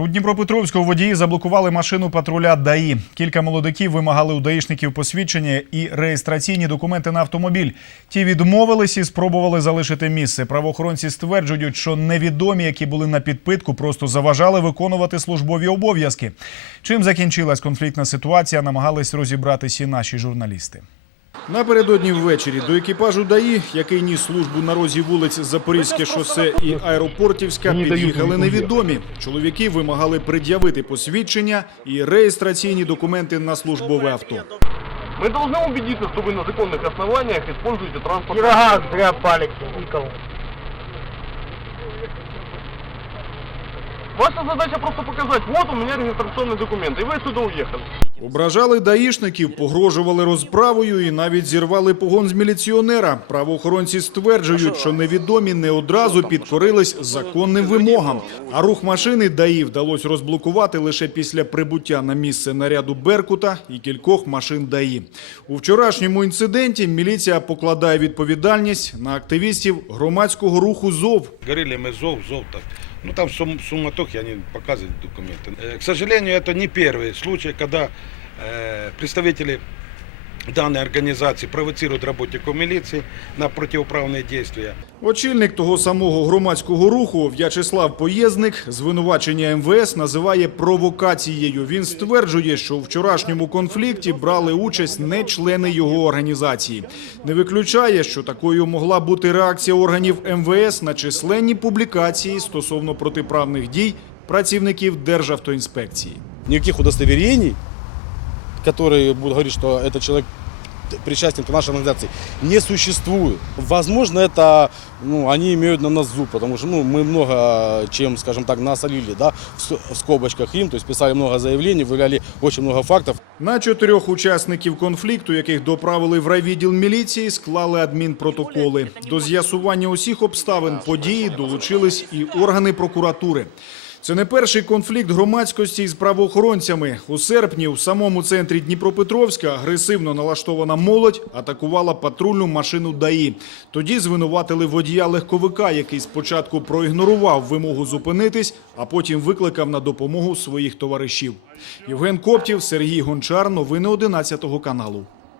У Дніпропетровську водії заблокували машину патруля ДАІ. Кілька молодиків вимагали у даїшників посвідчення і реєстраційні документи на автомобіль. Ті відмовились і спробували залишити місце. Правоохоронці стверджують, що невідомі, які були на підпитку, просто заважали виконувати службові обов'язки. Чим закінчилась конфліктна ситуація, намагались розібратися наші журналісти. Напередодні ввечері до екіпажу ДАІ, який ніс службу на розі вулиць Запорізьке шосе і Аеропортівська, під'їхали невідомі. Чоловіки вимагали пред'явити посвідчення і реєстраційні документи на службове авто. Мы должны убедиться, что вы на законных основаниях используете транспорт. Пирога зря палите, никого. Ваша задача просто показать, вот у меня регистрационный документ, и вы отсюда уехали. Ображали даїшників, погрожували розправою і навіть зірвали погон з міліціонера. Правоохоронці стверджують, що невідомі не одразу підкорились законним вимогам. А рух машини ДАІ вдалося розблокувати лише після прибуття на місце наряду Беркута і кількох машин ДАІ. У вчорашньому інциденті міліція покладає відповідальність на активістів громадського руху ЗОВ. Говорили мы ЗОВ, ЗОВ так. Ну там в сум- суматохе они показывают документы. Э, К сожалению, это не первый случай, когда э, представители данной организации провоцируют работников милиции на противоправные действия. Очільник того самого громадського руху В'ячеслав Поєзник звинувачення МВС називає провокацією. Він стверджує, що у вчорашньому конфлікті брали участь не члени його організації. Не виключає, що такою могла бути реакція органів МВС на численні публікації стосовно протиправних дій працівників Державтоінспекції. никаких удостоверений, которые будут говорить, что этот человек причастен к нашей организации, не существует. Возможно, это ну, они имеют на нас зуб, потому что ну, мы много чем, скажем так, насолили да, в с- в скобочках им, то есть писали много заявлений, выявляли очень много фактов. На чотирьох учасників конфлікту, яких доправили в райвідділ міліції, склали адмінпротоколи. До з'ясування усіх обставин події долучились і органи прокуратури. Це не перший конфлікт громадськості із правоохоронцями. У серпні у самому центрі Дніпропетровська агресивно налаштована молодь атакувала патрульну машину ДАІ. Тоді звинуватили водія легковика, який спочатку проігнорував вимогу зупинитись, а потім викликав на допомогу своїх товаришів. Євген Коптів, Сергій Гончар. Новини 11 каналу.